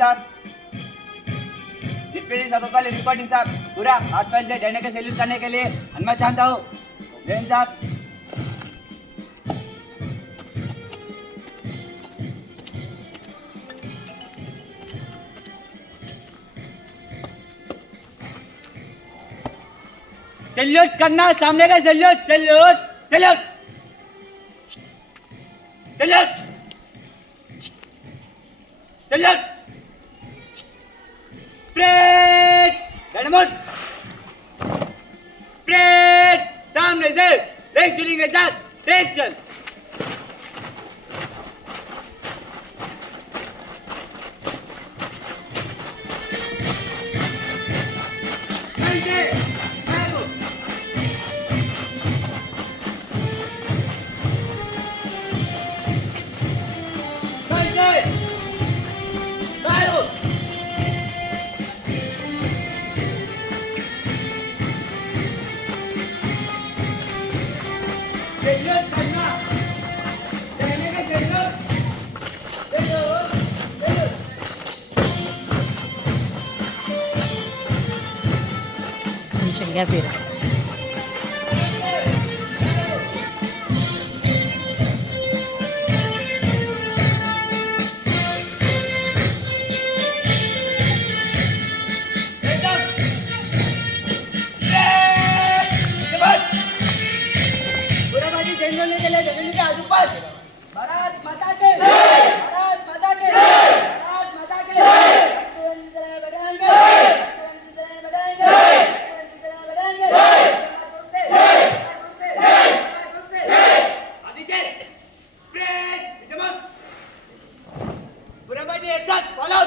साहब, डिप्टी सबका रिपोर्टिंग साहब, पूरा 8 साल से डरने के सैल्यूट करने के लिए अनुमति चाहता हूँ। जैन साहब, सैल्यूट करना, सामने का salute, salute, salute, salute, salute, parade, धन्यवाद, परेड, सामने से रेक चुनिंग के साथ रेक चल। चल गया फिर भारत माता के जय, भारत माता के जय, भारत माता के जय, बढ़ाएंगे, बढ़ाएंगे, आदित्य, प्रेड, विजयमान, पूरा पार्टी एक साथ फॉलो।